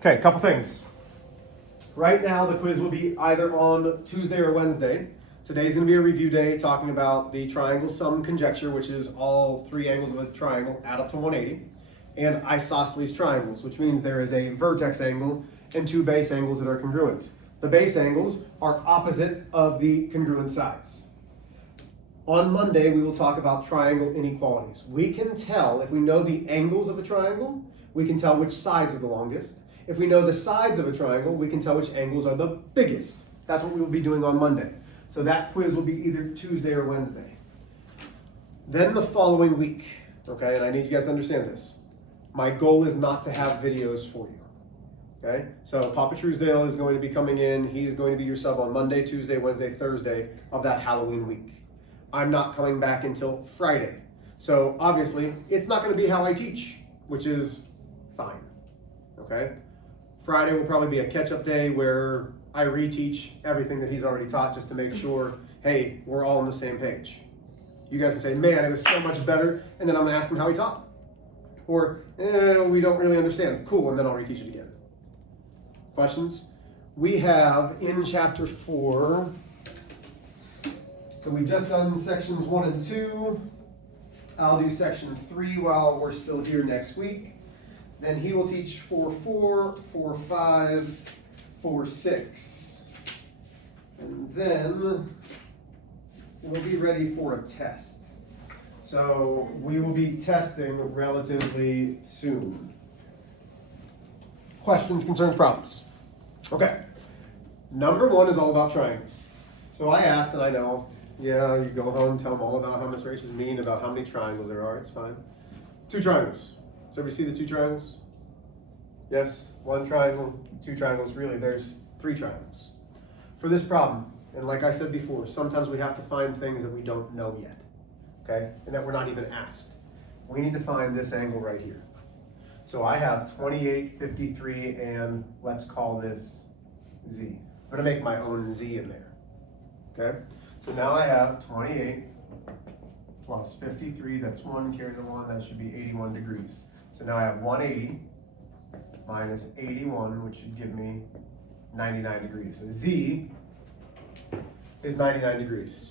Okay, a couple things. Right now, the quiz will be either on Tuesday or Wednesday. Today's going to be a review day talking about the triangle sum conjecture, which is all three angles of a triangle add up to 180, and isosceles triangles, which means there is a vertex angle and two base angles that are congruent. The base angles are opposite of the congruent sides. On Monday, we will talk about triangle inequalities. We can tell, if we know the angles of a triangle, we can tell which sides are the longest. If we know the sides of a triangle, we can tell which angles are the biggest. That's what we will be doing on Monday. So that quiz will be either Tuesday or Wednesday. Then the following week, okay, and I need you guys to understand this. My goal is not to have videos for you, okay? So Papa Truesdale is going to be coming in. He is going to be your sub on Monday, Tuesday, Wednesday, Thursday of that Halloween week. I'm not coming back until Friday. So obviously, it's not going to be how I teach, which is fine, okay? Friday will probably be a catch-up day where I reteach everything that he's already taught just to make sure, hey, we're all on the same page. You guys can say, man, it was so much better, and then I'm going to ask him how he taught. Or, we don't really understand. Cool, and then I'll reteach it again. Questions? We have in chapter 4, so we've just done sections 1 and 2. I'll do section 3 while we're still here next week. Then he will teach 4-4, 4-5, 4-6. And then we'll be ready for a test. So we will be testing relatively soon. Questions, concerns, problems? Okay. Number 1 is all about triangles. So I asked, and I know, yeah, you go home, tell them all about how Mr. H is mean, about how many triangles there are. It's fine. 2 triangles. Does everybody see the 2 triangles? Yes, 1 triangle, 2 triangles. Really, there's 3 triangles. For this problem, and like I said before, sometimes we have to find things that we don't know yet, okay? And that we're not even asked. We need to find this angle right here. So I have 28, 53, and let's call this Z. I'm gonna make my own Z in there, okay? So now I have 28 plus 53, that's 1, carry the 1, that should be 81 degrees. So now I have 180 minus 81, which should give me 99 degrees. So Z is 99 degrees.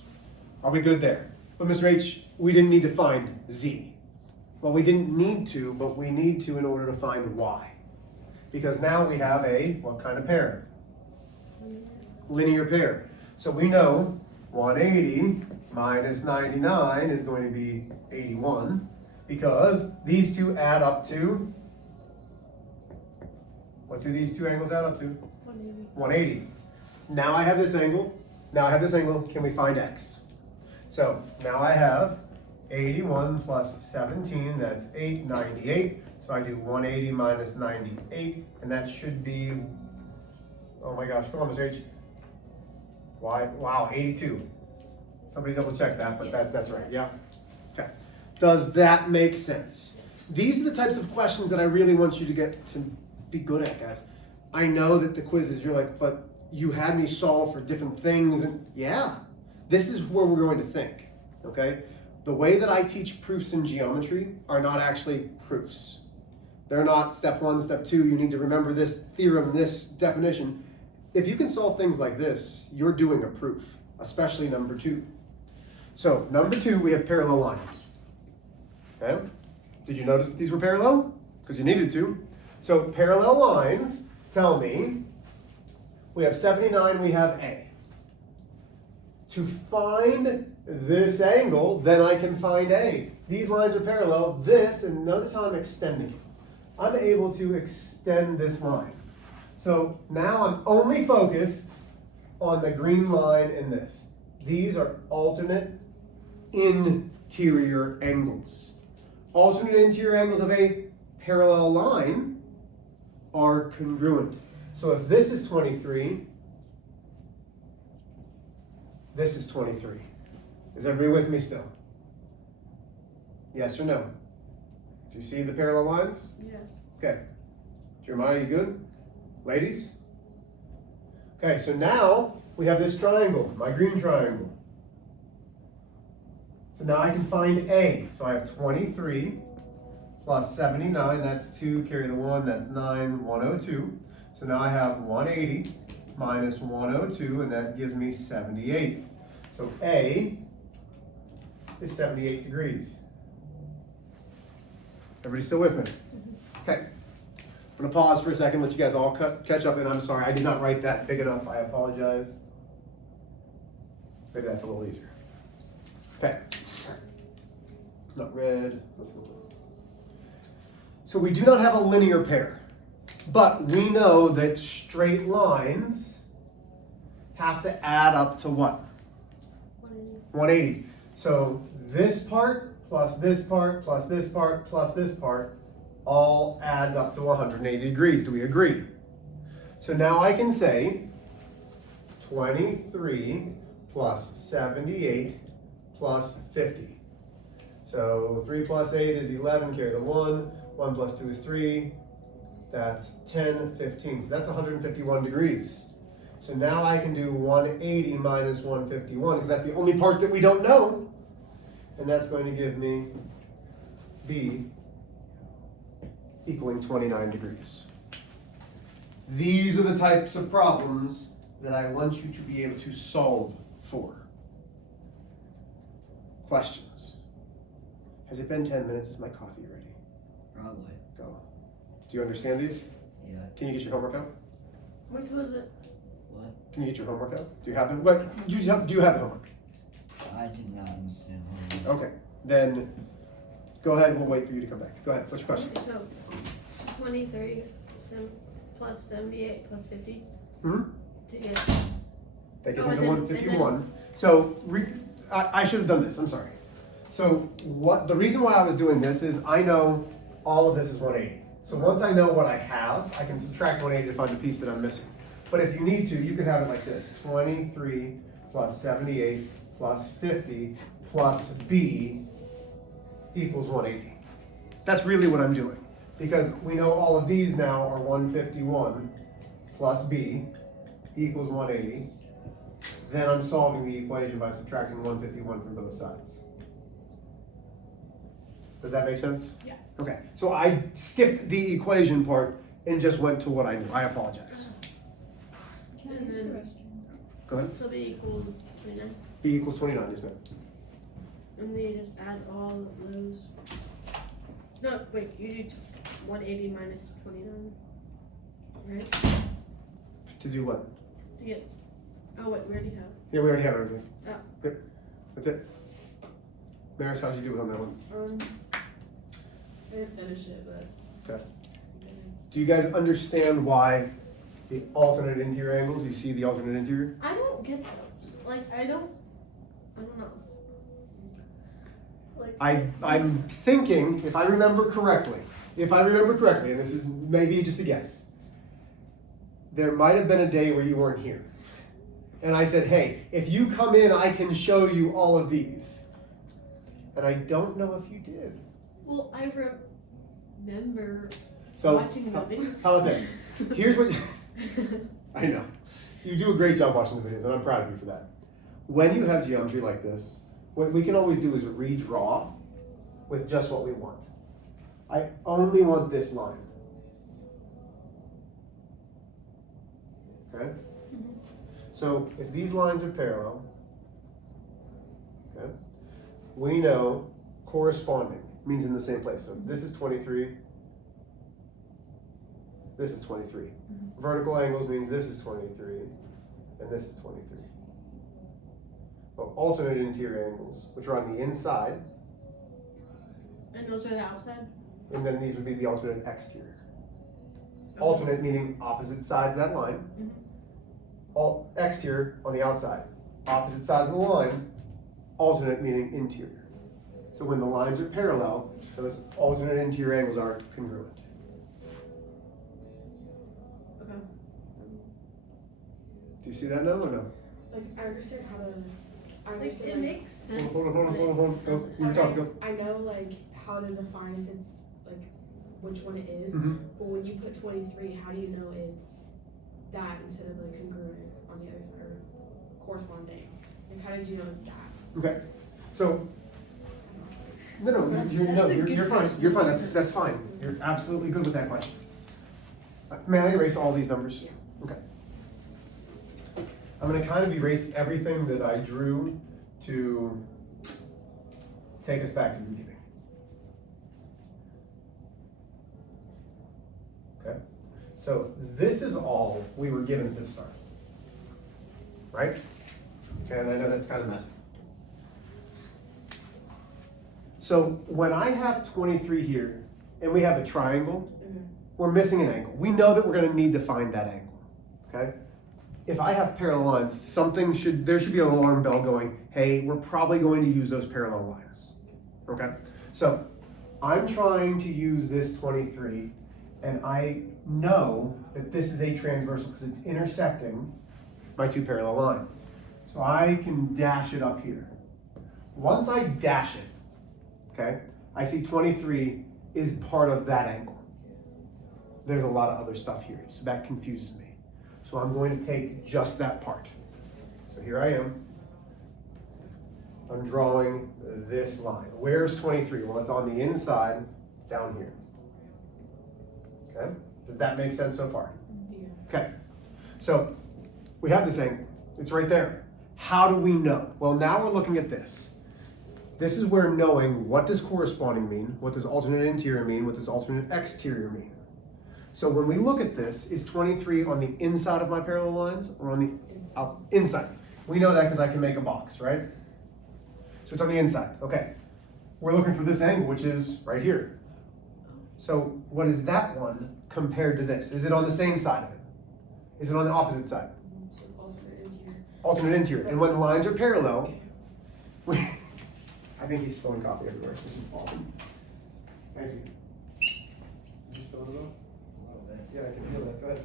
Are we good there? But Mr. H, we didn't need to find Z. Well, we didn't need to, but we need to in order to find Y. Because now we have a, what kind of pair? Linear pair. So we know 180 minus 99 is going to be 81, because these two add up to, what do these 2 angles add up to? 180. 180. Now I have this angle. Now I have this angle. Can we find X? So now I have 81 plus 17, that's 898. So I do 180 minus 98, and that should be, oh my gosh, come on, Mr. H. Why? Wow, 82. Somebody double check that, but yes, that's right, yeah. Okay. Does that make sense? These are the types of questions that I really want you to get to be good at, guys. I know that the quizzes, you're like, but you had me solve for different things, and yeah, this is where we're going to think, okay? The way that I teach proofs in geometry are not actually proofs. They're not step 1, step 2, you need to remember this theorem, this definition. If you can solve things like this, you're doing a proof, especially number 2. So number 2, we have parallel lines. Okay? Did you notice that these were parallel? Because you needed to. So parallel lines tell me we have 79, we have A. To find this angle, then I can find A. These lines are parallel, this, and notice how I'm extending it. I'm able to extend this line. So now I'm only focused on the green line and this. These are alternate interior angles. Alternate interior angles of a parallel line are congruent. So if this is 23, this is 23. Is everybody with me still? Yes or no? Do you see the parallel lines? Yes. Okay. Jeremiah, you good? Ladies? Okay, so now we have this triangle, my green triangle. So now I can find A. So I have 23 plus 79, that's 2, carry the 1, that's 9, 102. So now I have 180 minus 102, and that gives me 78. So A is 78 degrees. Everybody still with me? Okay. I'm going to pause for a second, let you guys all catch up, and I'm sorry, I did not write that big enough. I apologize. Maybe that's a little easier. Okay. Not red. Let's go. So we do not have a linear pair, but we know that straight lines have to add up to what? 180. So this part plus this part plus this part plus this part all adds up to 180 degrees. Do we agree? So now I can say 23 plus 78 plus 50. So 3 plus 8 is 11, carry the 1. 1 plus 2 is 3. That's 10, 15. So that's 151 degrees. So now I can do 180 minus 151, because that's the only part that we don't know. And that's going to give me B equaling 29 degrees. These are the types of problems that I want you to be able to solve for. Questions? Has it been 10 minutes? Is my coffee ready? Probably. Go. Do you understand these? Yeah. Can you get your homework out? Which was it? What? Can you get your homework out? Do you have the do you have the homework? I did not understand homework. Okay. Then go ahead, we'll wait for you to come back. Go ahead. What's your question? So 23 plus 78 plus 50 Mm-hmm. to get. That gives Oh, me the and then- 151. So I should have done this. I'm sorry. So the reason why I was doing this is I know all of this is 180. So once I know what I have, I can subtract 180 to find the piece that I'm missing. But if you need to, you can have it like this: 23 plus 78 plus 50 plus B equals 180. That's really what I'm doing, because we know all of these now are 151 plus B equals 180. Then I'm solving the equation by subtracting 151 from both sides. Does that make sense? Yeah. Okay, so I skipped the equation part and just went to what I knew. I apologize. Can I And ask a then- question? Go ahead. So B equals 29. B equals 29, yes ma'am. And then you just add all of those. No, wait, you do 180 minus 29. Right? To do what? To get. Oh, wait, we already have. Yeah, we already have everything. Oh. Good. That's it. Maris, how'd you do it on that one? I didn't finish it, but. Okay. Do you guys understand why the alternate interior angles, you see the alternate interior? I don't get those. Like, I don't know. Like, I'm thinking, if I remember correctly, and this is maybe just a guess, there might have been a day where you weren't here. And I said, hey, if you come in, I can show you all of these. And I don't know if you did. well, I remember So, watching the video. how about this? Here's what, I know. You do a great job watching the videos, and I'm proud of you for that. When you have geometry like this, what we can always do is redraw with just what we want. I only want this line. Okay? So if these lines are parallel, okay, we know corresponding means in the same place. So this is 23, this is 23. Vertical angles means this is 23, and this is 23. Well, alternate interior angles, which are on the inside, And those are the outside? and then these would be the alternate exterior. Alternate meaning opposite sides of that line. Mhm. All exterior on the outside. Opposite sides of the line, alternate meaning interior. So when the lines are parallel, those alternate interior angles are congruent. Okay. Do you see that now or no? Like, I understand how to. I Like, understand. it like, makes sense. Hold on. but it Go. doesn't- You talk, go. I know like how to define if it's like which one it is, Mhm. but when you put 23, how do you know it's that instead of like congruent on the other side or corresponding? Like, how did you know it's that? Okay. So You're fine. You're fine. That's fine. You're absolutely good with that question. May I erase all these numbers? Yeah. Okay. I'm gonna kind of erase everything that I drew to take us back to the beginning. Okay. So this is all we were given at the start, right? And I know that's kind of messy. So when I have 23 here and we have a triangle, we're missing an angle. We know that we're going to need to find that angle, okay? If I have parallel lines, there should be an alarm bell going, hey, we're probably going to use those parallel lines, okay? So I'm trying to use this 23, and I know that this is a transversal because it's intersecting my two parallel lines. So I can dash it up here. Once I dash it, okay, I see 23 is part of that angle. There's a lot of other stuff here, so that confuses me. So I'm going to take just that part. So here I am. I'm drawing this line. Where's 23? Well, it's on the inside, down here. Okay? Does that make sense so far? Yeah. Okay. So we have this angle. It's right there. How do we know? Well, now we're looking at this. This is where knowing what does corresponding mean, what does alternate interior mean, what does alternate exterior mean. So when we look at this, is 23 on the inside of my parallel lines or on the inside? We know that because I can make a box, right? So it's on the inside. Okay. We're looking for this angle, which is right here. So what is that one compared to this? Is it on the same side of it? Is it on the opposite side? So it's alternate interior. Alternate interior. And when the lines are parallel, I think he's spilling coffee everywhere. This is awesome. Thank you. Did you spill it at all? Yeah, I can feel that. Go ahead.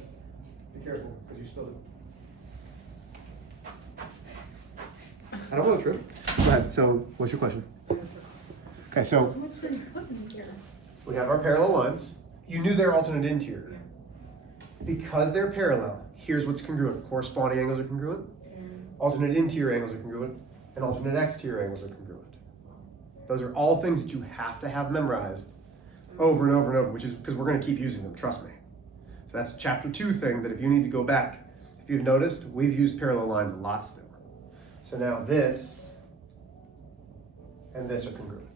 Be careful, because you spilled it. I don't want to trip. Go ahead. So, what's your question? Okay, so What's been put in here? we have our parallel lines. You knew they're alternate interior. Because they're parallel, here's what's congruent. Corresponding angles are congruent. Alternate interior angles are congruent. And alternate exterior angles are congruent. Those are all things that you have to have memorized over and over and over, which is because we're going to keep using them, trust me. So that's chapter 2 thing that if you need to go back, if you've noticed, we've used parallel lines a lot still. So now this and this are congruent.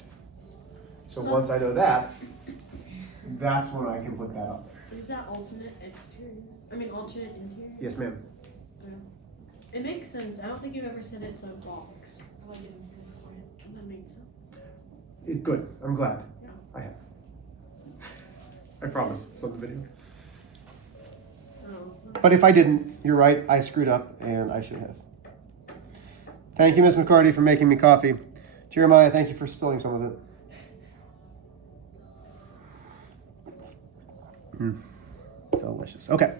So once I know that, that's when I can put that up there. Is that alternate exterior? I mean alternate interior? Yes, ma'am. It makes sense. I don't think you've ever said it's a box. I like it in point. That makes sense. Good. I'm glad. Yeah. I have. I promise. It's on the video. Oh. But if I didn't, you're right. I screwed up, and I should have. Thank you, Ms. McCarty, for making me coffee. Jeremiah, thank you for spilling some of it. Delicious. Okay.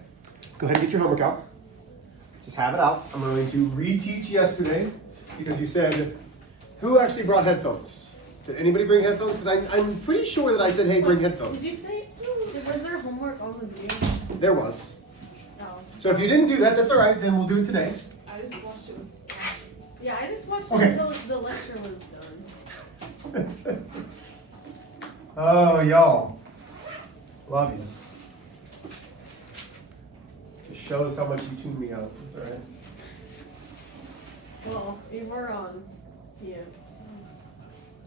Go ahead and get your homework out. Just have it out. I'm going to reteach yesterday because you said, who actually brought headphones? Did anybody bring headphones? Because I'm pretty sure that I said, hey, bring headphones. Did you say, was there homework on the video? There was. No. So if you didn't do that, that's all right. Then we'll do it today. I just watched it with classes. Yeah, I just watched Okay. it until the lecture was done. Oh, y'all. Love you. Just shows how much you tune me out. That's all right. Well, you were on PM, so.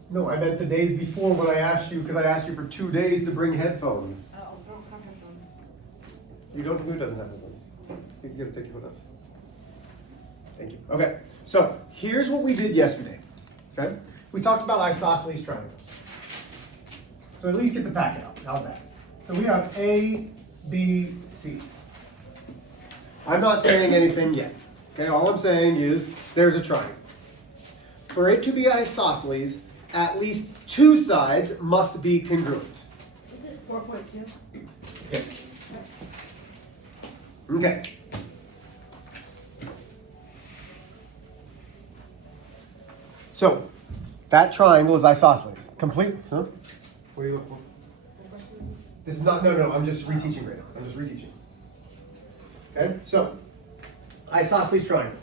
No, I meant the days before when I asked you, because I asked you for 2 days to bring headphones. Oh, don't have headphones. You don't, who doesn't have headphones? You gotta take your hood off. Thank you. Okay, so here's what we did yesterday. Okay? We talked about isosceles triangles. So at least get the packet out. How's that? So we have A, B, C. I'm not saying anything yet. Okay, all I'm saying is there's a triangle. For it to be isosceles, at least 2 sides must be congruent. Is it 4.2? Yes. Okay. So, that triangle is isosceles. Complete? Huh? What are you looking for? This is not, no, I'm just reteaching right now. I'm just reteaching. Okay, so, isosceles triangle.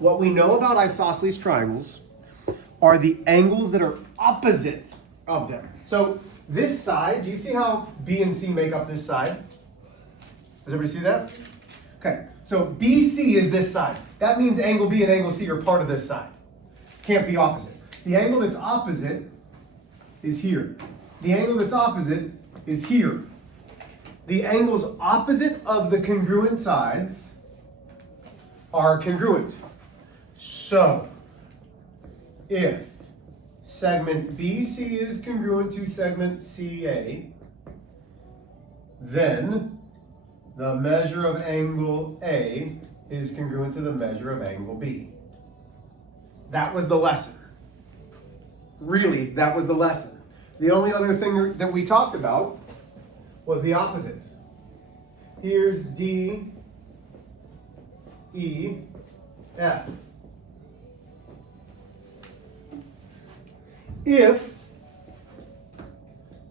What we know about isosceles triangles are the angles that are opposite of them. So this side, do you see how B and C make up this side? Does everybody see that? Okay, so BC is this side. That means angle B and angle C are part of this side. Can't be opposite. The angle that's opposite is here. The angle that's opposite is here. The angles opposite of the congruent sides are congruent. So, if segment BC is congruent to segment CA, then the measure of angle A is congruent to the measure of angle B. That was the lesson. Really, that was the lesson. The only other thing that we talked about was the opposite. Here's D, E, F. If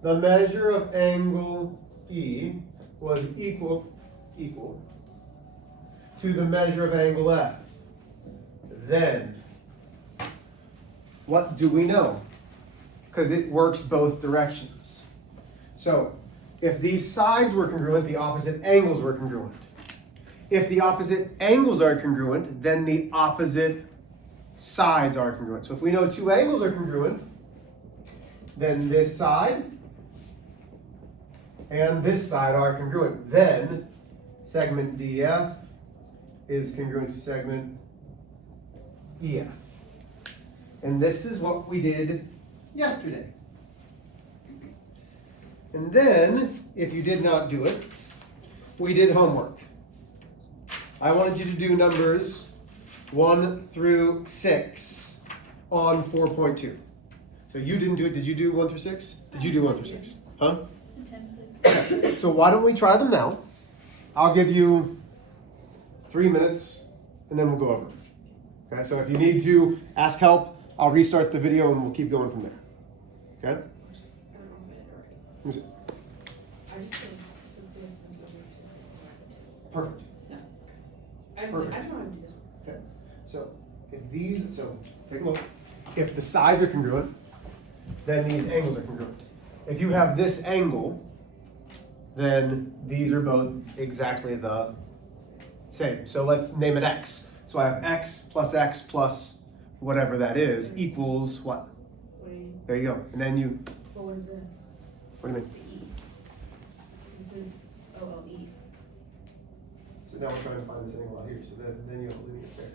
the measure of angle E was equal to the measure of angle F, then what do we know? Because it works both directions. So, if these sides were congruent, the opposite angles were congruent. If the opposite angles are congruent, then the opposite sides are congruent. So if we know two angles are congruent, then this side and this side are congruent. Then segment DF is congruent to segment EF. And this is what we did yesterday. And then, if you did not do it, we did homework. I wanted you to do numbers 1 through 6 on 4.2. So you didn't do it. Did you do 1 through 6? Did you do 1 through 6? Huh? Attempted. So why don't we try them now? I'll give you 3 minutes and then we'll go over them. Okay, so if you need to ask help, I'll restart the video and we'll keep going from there. Okay? I don't know if I did already. Let me see. I just said that this is over to Perfect. I don't know how to do this one. Okay. So take a look. If the sides are congruent, then these angles are congruent. If you have this angle, then these are both exactly the same. So let's name it X. So I have X plus whatever that is equals what? What do you, There you go. And then you, what was this? what do you mean? The E. This is OLE. So now we're trying to find this angle out here. So then you have a linear pair.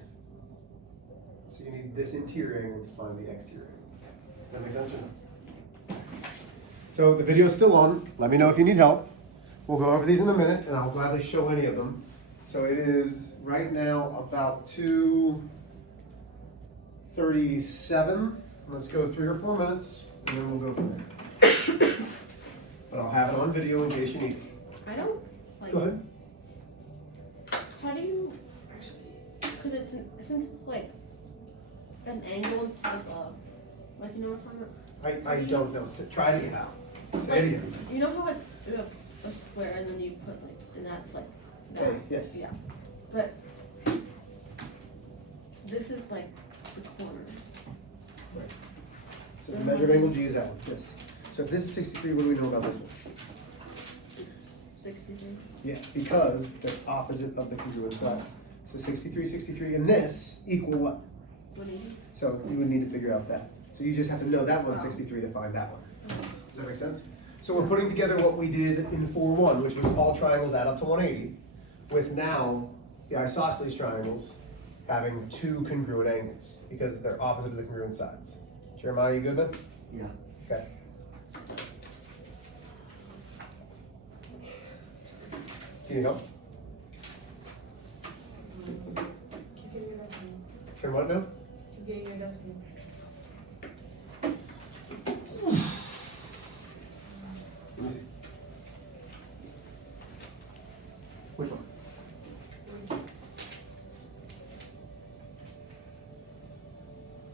So you need this interior angle to find the exterior angle. Does that make sense or no? So the video's still on. Let me know if you need help. We'll go over these in a minute and I'll gladly show any of them. So it is right now about 2:37. Let's go 3 or 4 minutes and then we'll go from there. But I'll have it on video in case you need it. I don't like. Go ahead. How do you actually? Because since it's like an angle instead of like you know what I'm talking about. I don't know. Try it again. Say it again. You know how you have a square and then you put like and that's like that. Okay, yes. Yeah. But this is like the corner. Right. So the measure of angle G is that one. Yes. So if this is 63, what do we know about this one? It's 63. Yeah, because they're opposite of the congruent sides. So 63, and this equal what? 180. So we would need to figure out that. So you just have to know that one's 63 to find that one. Does that make sense? So we're putting together what we did in 4.1, which was all triangles add up to 180, with now the isosceles triangles having 2 congruent angles because they're opposite of the congruent sides. Jeremiah, you good, man? Yeah. Okay. Do you need help? Keep getting your decimal. Turn what now? Keep getting your decimal. Let me see. Which one?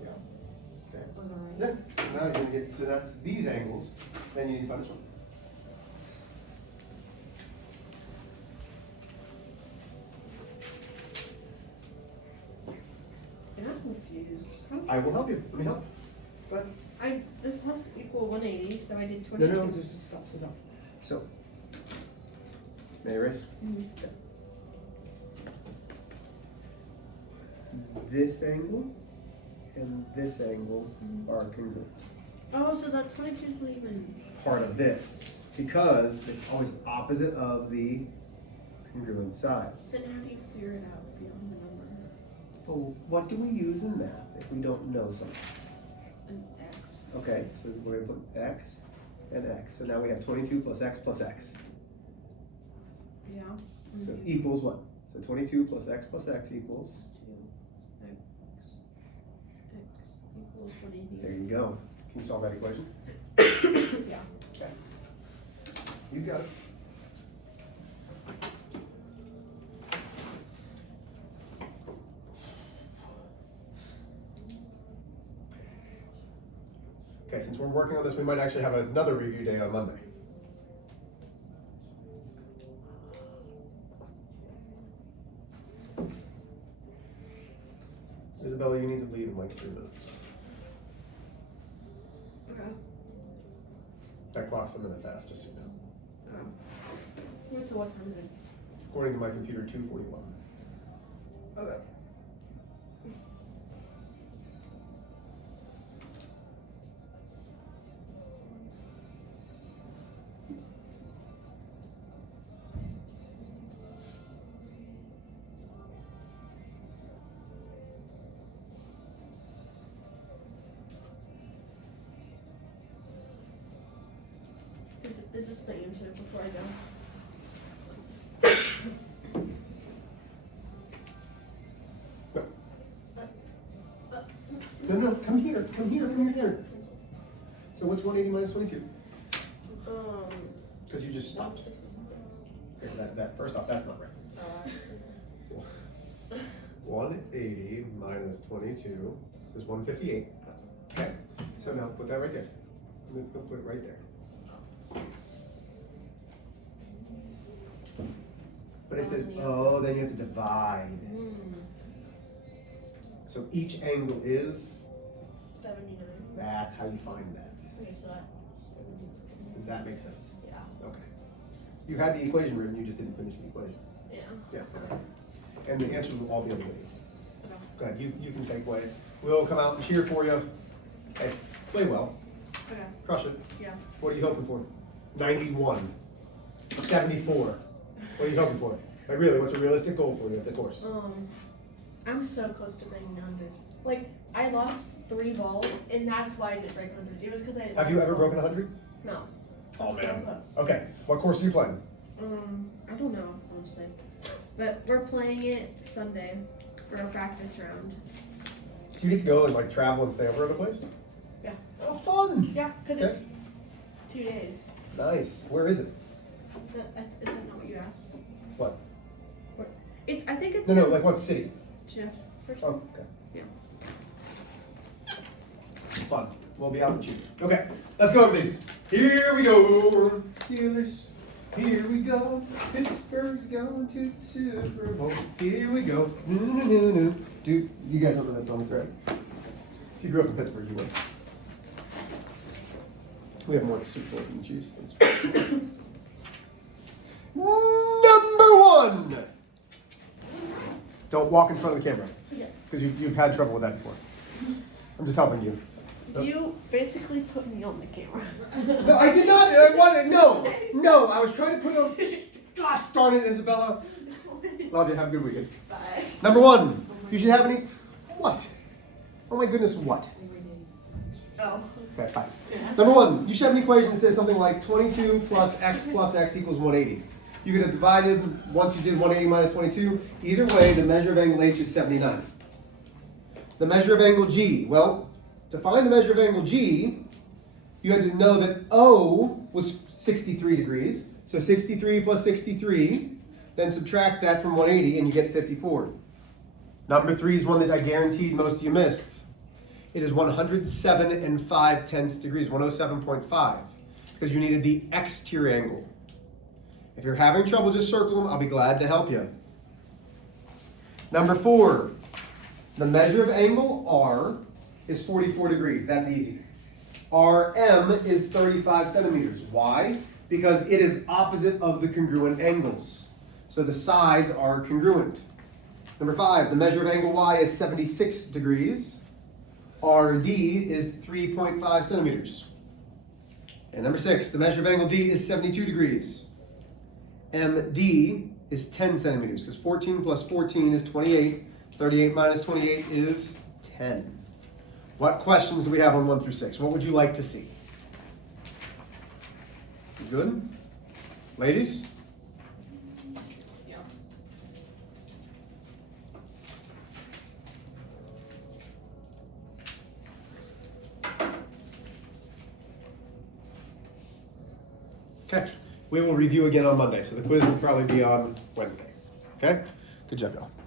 Yeah. Okay. Was I right? Yeah. Now you're gonna get, so that's these angles, then you need to find this one. And I'm confused. I will help you. Let me help. But This must equal 180, so I did no, 22. no, just stop. So, may I erase? Mhm. This angle and this angle are congruent. Oh, so that 22 is not even. Part of this, because it's always opposite of the congruent sides. Then how do you figure it out if you don't have a number? Oh, what do we use in math if we don't know something? An X. Okay, so we're gonna put x and x. So now we have 22 plus x plus x. Yeah. So equals what? So 22 plus x equals. 2x equals 180. There you go. Can you solve that equation? Yeah. Okay. You got it. Okay, since we're working on this, we might actually have another review day on Monday. Isabella, you need to leave in like 3 minutes. Okay. That clock's a minute fast, just so you know. So what time is it? According to my computer, 2:41. Okay. Is this the answer before I go? No, come here. So what's 180 minus 22? Because you just stopped. 166. Okay, that first off, that's not right. 180 minus 22 is 158. Okay, so now put that right there. Put it right there. But it says, oh, then you have to divide. So each angle is, 79. that's how you find that. Okay, so that's 79. Does that make sense? Yeah. Okay. You had the equation written, you just didn't finish the equation. Yeah. Yeah, okay. And the answers will all be on the video. Okay. Go ahead, you can take away. We'll come out and cheer for you. Hey, play well. Okay. Crush it. Yeah. What are you hoping for? 91. 74. What are you hoping for? Like really, what's a realistic goal for you at the course? I'm so close to breaking 100. Like, I lost 3 balls, and that's why I didn't break 100. It was because I Have you ever broken 100? No. Oh I'm so man. close. Okay, what course are you playing? I don't know, honestly. But we're playing it Sunday for a practice round. Do you get to go and like travel and stay over at a place? Yeah. Oh, fun! Yeah, because Okay. it's 2 days. Nice. Where is it? Is that not what you asked? What? I think it's No, like what city? Jefferson. Oh, okay. Yeah. Fun. We'll be out to cheer. Okay, let's go over these. Here we go. Steelers. Here we go. Pittsburgh's going to the Super Bowl. Here we go. No. Dude, you guys know that song, it's right. If you grew up in Pittsburgh, you would. We have more Super Bowls than the Chiefs. Number 1. Don't walk in front of the camera. Yeah. Because you've had trouble with that before. I'm just helping you. You basically put me on the camera. No, I did not. I wanted no. I was trying to put on. Gosh darn it, Isabella. Love you. Have a good weekend. Bye. Number 1. You should have any. What? Oh my goodness, what? Oh. Okay, bye. Number 1. You should have an equation that says something like 22 plus x equals 180. You could have divided once you did 180 minus 22. Either way, the measure of angle h is 79. The measure of angle g. Well, to find the measure of angle g, you had to know that O was 63 degrees. So 63 plus 63, then subtract that from 180 and you get 54. Number 3 is one that I guaranteed most of you missed. It is 107 and 5/10 degrees, 107.5, because you needed the exterior angle. If you're having trouble, just circle them. I'll be glad to help you. Number 4, the measure of angle R is 44 degrees. That's easy. Our M is 35 centimeters. Why? Because it is opposite of the congruent angles. So the sides are congruent. Number 5, the measure of angle Y is 76 degrees. RD is 3.5 centimeters. And number 6, the measure of angle D is 72 degrees. MD is 10 centimeters, because 14 plus 14 is 28. 38 minus 28 is 10. What questions do we have on 1 through 6? What would you like to see? You good? Ladies? Yeah. Okay. We will review again on Monday, so the quiz will probably be on Wednesday. Okay? Good job, y'all.